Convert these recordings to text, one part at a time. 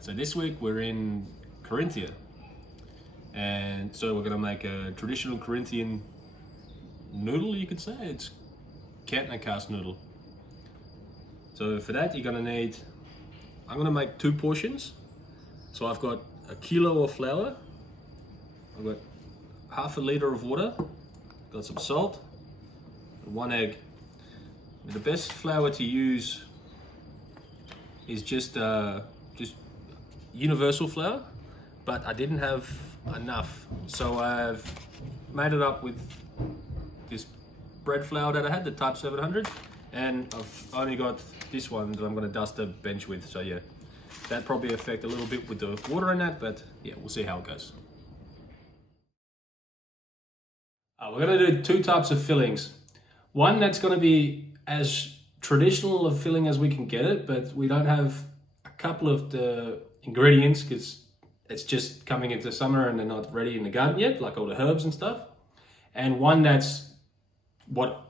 So this week we're in Carinthia, and so we're gonna make a traditional Carinthian noodle, you could say. It's Kärntner Kasnudeln. So for that you're gonna need, I'm gonna make 2 portions. So I've got a kilo of flour, I've got half a liter of water, got some salt, and 1 egg. The best flour to use is just universal flour, but I didn't have enough, so I've made it up with this bread flour that I had, the Type 700, and I've only got this one that I'm going to dust the bench with. So yeah, that probably affect a little bit with the water in that, but yeah, we'll see how it goes. We're going to do 2 types of fillings. One that's going to be as traditional of filling as we can get it, but we don't have a couple of the ingredients because it's just coming into summer and they're not ready in the garden yet, like all the herbs and stuff. And one that's what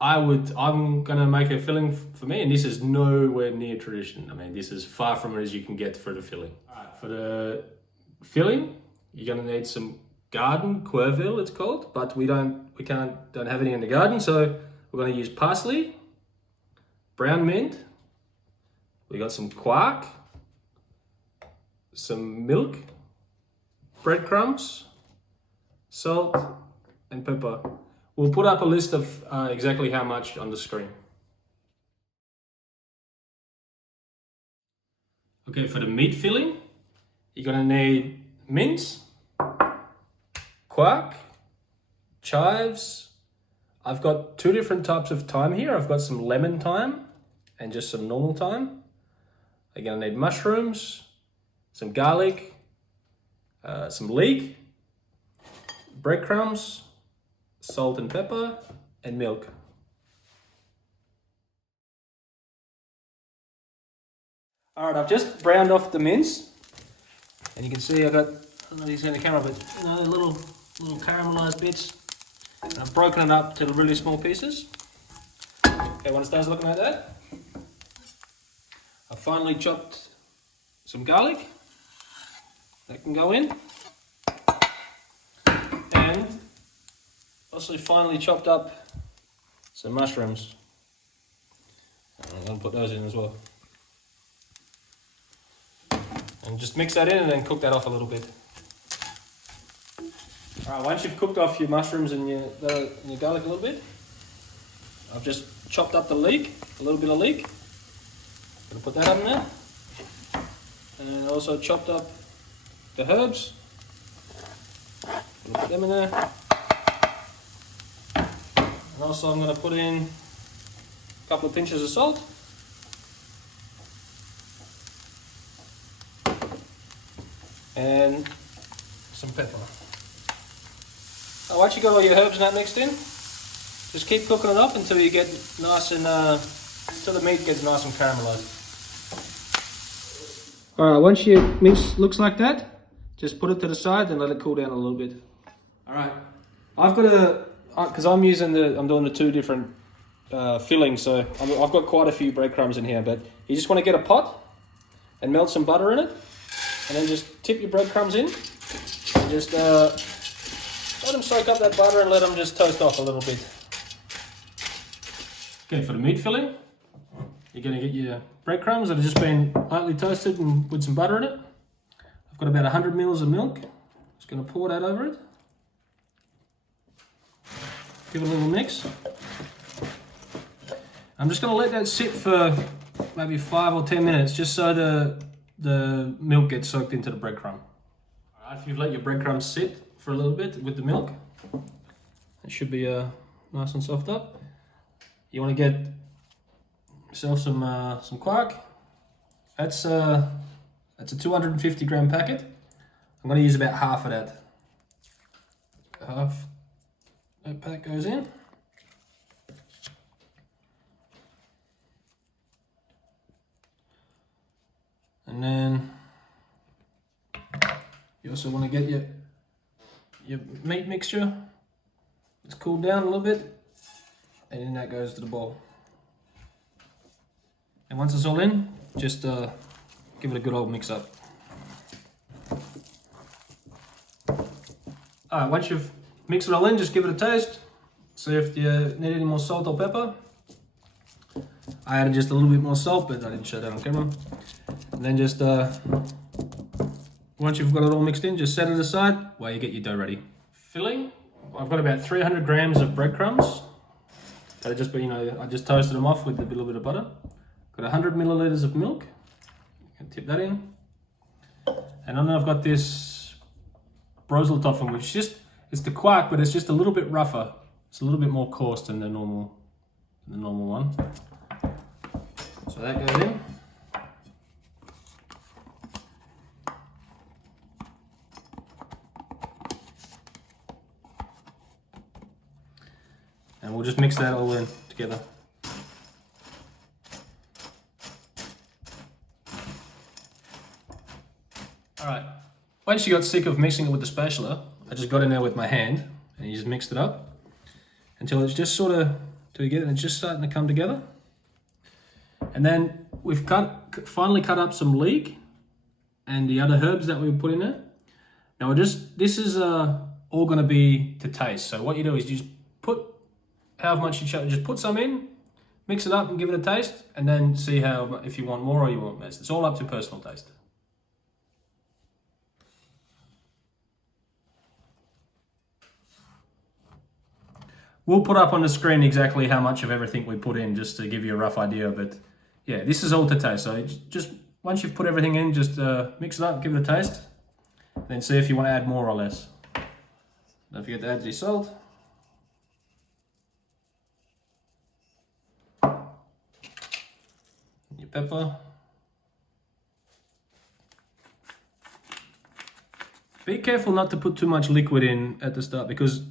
I'm gonna make a filling for me, and this is nowhere near tradition. I mean, this is far from it as you can get for the filling. For the filling, you're gonna need some garden quervil, it's called, but we don't have any in the garden, so we're gonna use parsley, brown mint, we got some quark, some milk, breadcrumbs, salt, and pepper. We'll put up a list of exactly how much on the screen. Okay, for the meat filling, you're gonna need mince, quark, chives. I've got 2 different types of thyme here. I've got some lemon thyme and just some normal thyme. You're gonna need mushrooms, some garlic, some leek, breadcrumbs, salt and pepper, and milk. All right, I've just browned off the mince, and you can see I've got, I don't know if you see in the camera, but you know, little caramelized bits. And I've broken it up to really small pieces. Okay, when it starts looking like that, I've finally chopped some garlic. That can go in. And also finally chopped up some mushrooms. I'm going to put those in as well. And just mix that in and then cook that off a little bit. Alright, once you've cooked off your mushrooms and your garlic a little bit, I've just chopped up the leek, a little bit of leek. Gonna put that up in there. And also chopped up the herbs. Gonna put them in there. And also I'm gonna put in a couple of pinches of salt. And some pepper. Now once you got all your herbs and that mixed in, just keep cooking it up until you get nice and, until the meat gets nice and caramelized. Alright, once your mix looks like that, just put it to the side and let it cool down a little bit. Alright, I've got because I'm doing the 2 different fillings, so I've got quite a few breadcrumbs in here, but you just want to get a pot and melt some butter in it, and then just tip your breadcrumbs in, and just let them soak up that butter and let them just toast off a little bit. Okay, for the meat filling, you're going to get your breadcrumbs that have just been lightly toasted and with some butter in it. I've got about 100 ml of milk. Just going to pour that over it. Give it a little mix. I'm just going to let that sit for maybe 5 or 10 minutes just so the milk gets soaked into the breadcrumb. Alright, if you've let your breadcrumbs sit for a little bit with the milk, it should be nice and soft up. You want to get yourself some quark. That's a 250 gram packet. I'm going to use about half of that. Half that pack goes in. And then you also want to get your meat mixture. It's cooled down a little bit, and then that goes to the bowl. And once it's all in, just give it a good old mix up. Alright, once you've mixed it all in, just give it a taste. See if you need any more salt or pepper. I added just a little bit more salt, but I didn't show that on camera. And then just, once you've got it all mixed in, just set it aside while you get your dough ready. Filling, I've got about 300 grams of breadcrumbs. So just, I just toasted them off with a little bit of butter. Got 100 milliliters of milk. You can tip that in. And then I've got this Broseltoffen, which it's the quark, but it's just a little bit rougher. It's a little bit more coarse than the normal one. So that goes in. And we'll just mix that all in together. Alright, once you got sick of mixing it with the spatula, I just got in there with my hand and you just mixed it up until it's just sort of, till you get it and it's just starting to come together. And then we've finally cut up some leek and the other herbs that we put in there. Now this is all going to be to taste. So what you do is you just put however much just put some in, mix it up and give it a taste, and then see if you want more or you want less. It's all up to personal taste. We'll put up on the screen exactly how much of everything we put in, just to give you a rough idea, but yeah, this is all to taste. So just once you've put everything in, just mix it up, give it a taste, then see if you want to add more or less. Don't forget to add your salt. Your pepper. Be careful not to put too much liquid in at the start because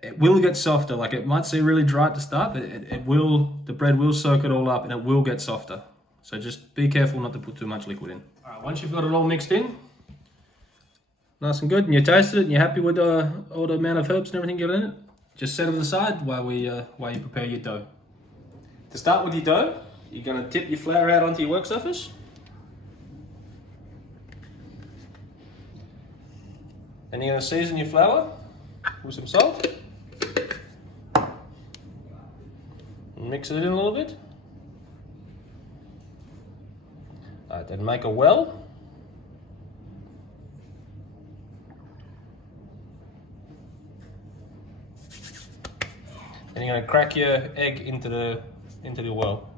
it will get softer. Like it might seem really dry at the start, but the bread will soak it all up and it will get softer. So just be careful not to put too much liquid in. All right, once you've got it all mixed in, nice and good, and you tasted it and you're happy with all the amount of herbs and everything given in it, just set them aside while you prepare your dough. To start with your dough, you're going to tip your flour out onto your work surface. Then you're going to season your flour with some salt. And mix it in a little bit. Alright, then make a well. Then you're going to crack your egg into the well.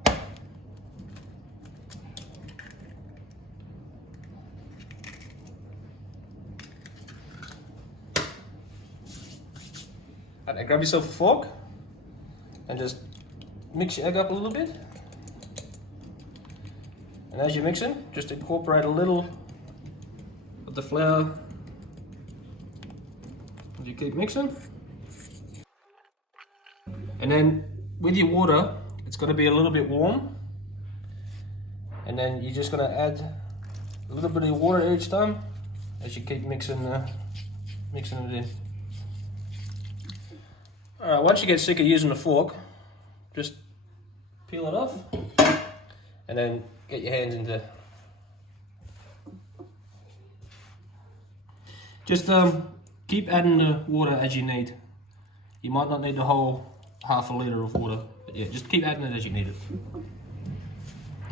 Now grab yourself a fork and just mix your egg up a little bit. And as you're mixing, just incorporate a little of the flour as you keep mixing. And then with your water, it's got to be a little bit warm. And then you're just going to add a little bit of water each time as you keep mixing it in. Alright, once you get sick of using the fork, just peel it off and then get your hands into. Just keep adding the water as you need. You might not need the whole half a litre of water, but yeah, just keep adding it as you need it. And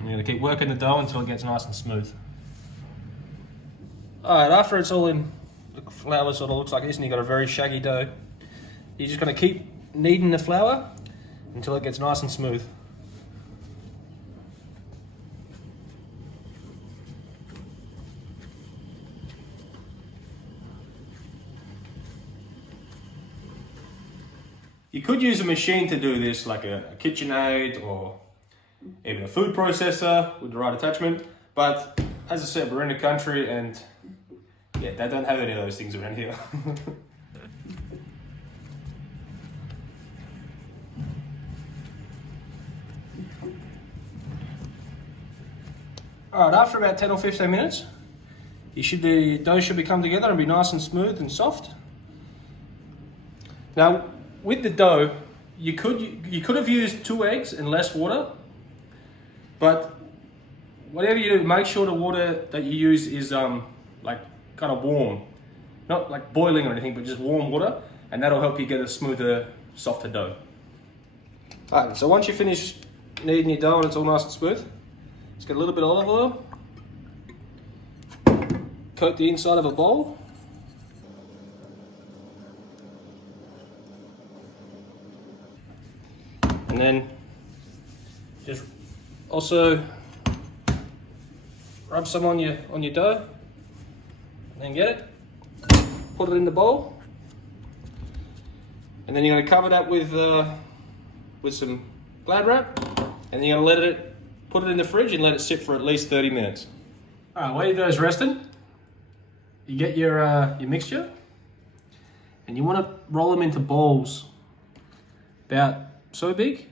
you're going to keep working the dough until it gets nice and smooth. Alright, after it's all in, the flour sort of looks like this and you've got a very shaggy dough. You're just going to keep kneading the flour until it gets nice and smooth. You could use a machine to do this, like a KitchenAid or even a food processor with the right attachment, but as I said, we're in the country and yeah, they don't have any of those things around here. Alright, after about 10 or 15 minutes, the dough should be come together and be nice and smooth and soft. Now, with the dough, you could have used 2 eggs and less water, but whatever you do, make sure the water that you use is like kind of warm. not like boiling or anything, but just warm water, and that'll help you get a smoother, softer dough. Alright, so once you finish kneading your dough and it's all nice and smooth, just get a little bit of olive oil, coat the inside of a bowl, and then just also rub some on your dough, and then get it, put it in the bowl, and then you're going to cover that with some Glad wrap, and then you're going to put it in the fridge and let it sit for at least 30 minutes. Alright, while your dough's resting, you get your mixture, and you want to roll them into balls about so big.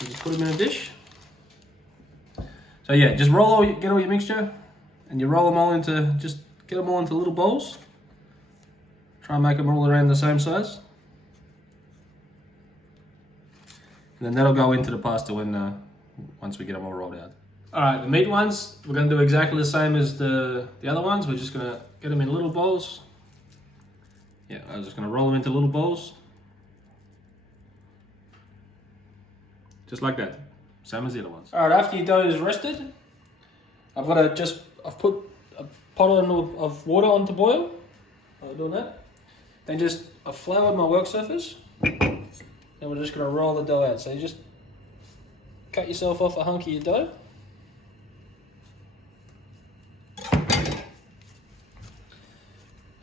You just put them in a dish. So yeah, just get all your mixture, and you roll them all into, just get them all into little balls. Try and make them all around the same size. And then that'll go into the pasta once we get them all rolled out. Alright, the meat ones, we're going to do exactly the same as the other ones. We're just going to get them in little bowls. Yeah, I'm just going to roll them into little bowls. Just like that. Same as the other ones. Alright, after your dough is rested, I've put a pot of water on to boil. I'm doing that. Then I've floured my work surface. And we're just going to roll the dough out. So you just cut yourself off a hunk of your dough.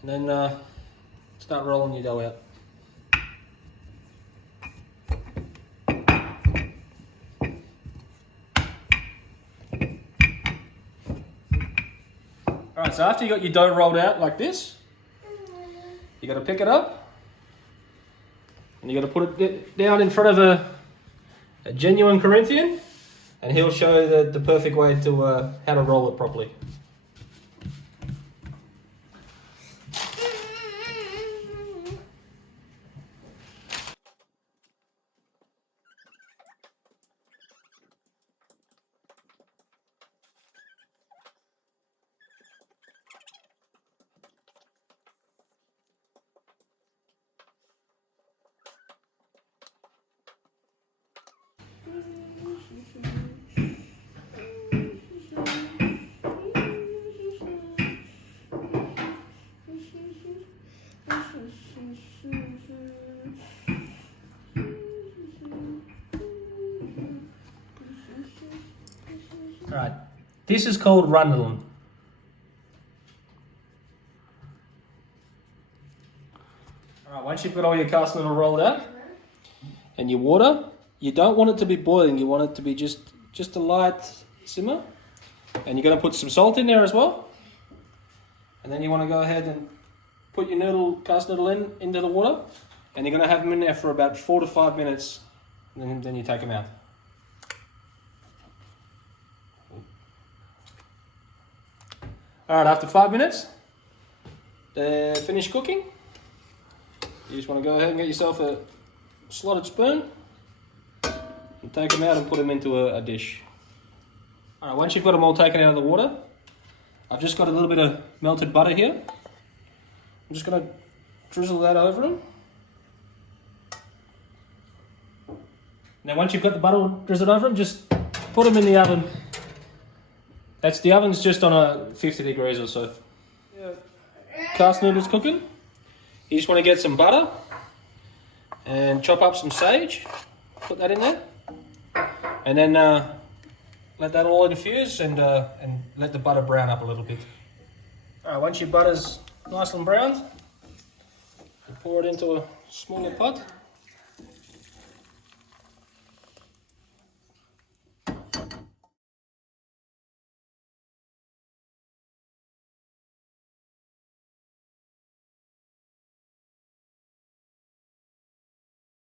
And then start rolling your dough out. Alright, so after you got your dough rolled out like this, you got to pick it up. And you got to put it down in front of a genuine Carithian, and he'll show you the perfect way to how to roll it properly. Alright, this is called Kasnudeln. Alright, once you've got all your Kasnudeln rolled out, and your water, you don't want it to be boiling, you want it to be just a light simmer. And you're going to put some salt in there as well. And then you want to go ahead and put your Kasnudeln into the water, and you're going to have them in there for about 4 to 5 minutes, and then you take them out. Alright, after 5 minutes, they're finished cooking. You just want to go ahead and get yourself a slotted spoon and take them out and put them into a dish. Alright, once you've got them all taken out of the water, I've just got a little bit of melted butter here. I'm just going to drizzle that over them. Now once you've got the butter drizzled over them, just put them in the oven. The oven's just on a 50 degrees or so. Kasnudel's cooking. You just want to get some butter and chop up some sage, put that in there, and then let that all infuse and let the butter brown up a little bit. Alright, once your butter's nice and browned, pour it into a smaller pot.